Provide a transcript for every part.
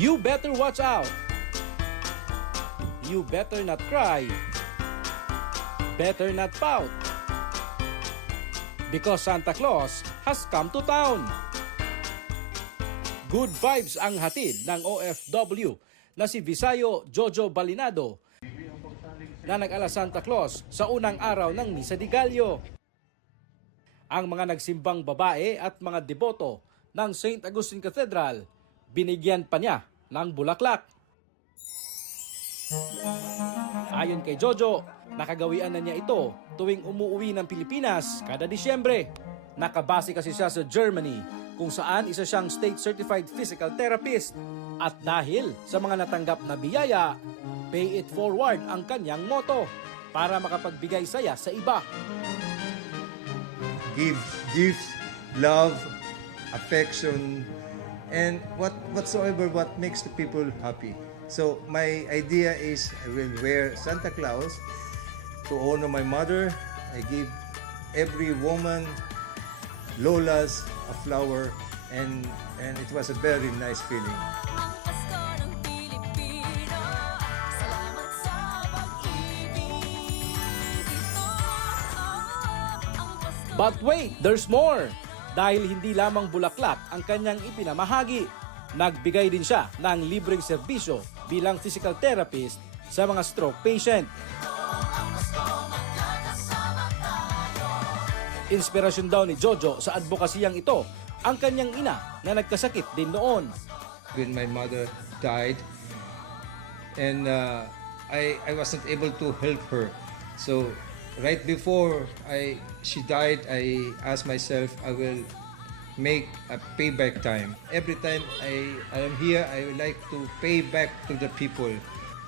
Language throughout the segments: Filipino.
You better watch out. You better not cry. Better not pout. Because Santa Claus has come to town. Good vibes ang hatid ng OFW na si Visayo Jojo Balinado na nag-ala Santa Claus sa unang araw ng Misa de Gallo. Ang mga nagsimbang babae at mga deboto ng St. Augustine Cathedral, binigyan pa niya ng bulaklak. Ayon kay Jojo, nakagawian na niya ito tuwing umuwi ng Pilipinas kada Disyembre. Nakabase kasi siya sa Germany kung saan isa siyang state-certified physical therapist. At dahil sa mga natanggap na biyaya, pay it forward ang kanyang motto para makapagbigay saya sa iba. Give gifts, love, affection, and whatsoever what makes the people happy. So my idea is I will wear Santa Claus to honor my mother. I give every woman, lolas, a flower, and it was a very nice feeling. But wait, there's more! Dahil hindi lamang bulaklak ang kanyang ipinamahagi, nagbigay din siya ng libreng serbisyo bilang physical therapist sa mga stroke patient. Inspirasyon daw ni Jojo sa advokasiyang ito ang kanyang ina na nagkasakit din noon. When my mother died, and I wasn't able to help her. So right before she died, I asked myself I will make a payback time. Every time I am here, I would like to pay back to the people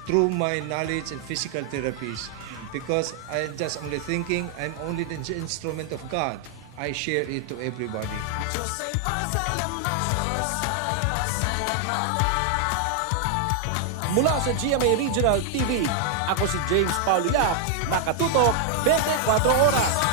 through my knowledge and physical therapies, because I'm just only thinking I'm only the instrument of God. I share it to everybody. Mula sa GMA Regional TV, ako si James Paulo Yap, nakatutok 24 oras.